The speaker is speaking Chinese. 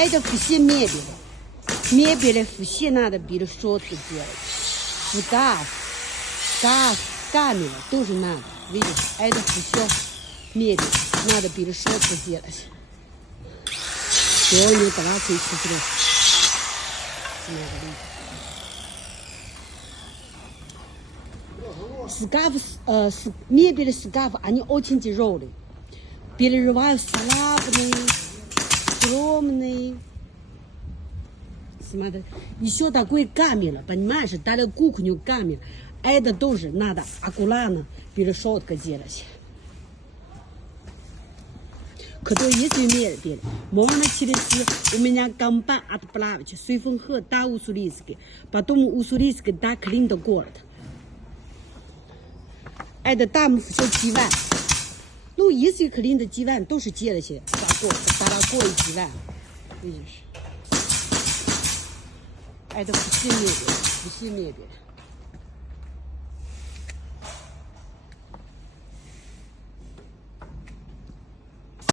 挨着腹泻面边的，面边的腹泻那的比的少的接了，腹嘎米了都是那的，为什挨着腹小面边那的比的少的接了些。只要你把它可以吃出来，那个例子。斯嘎夫是面边的斯嘎夫，俺你熬进去肉的，别的肉还有沙拉不呢，肉么呢？什么的，你晓得贵干面了，把你们是带了顾客就干面，挨的都是那的阿古拉呢，比如少个接了些。可多一岁面别的，忙了起的是我们家刚把阿都不拉去随风河打乌苏里斯给，把东乌苏里斯给打克林都过了的。挨的大木小几万，弄一岁克林的几万都是借了些，打了过了几万，这就是。挨的不信面别，不信面别。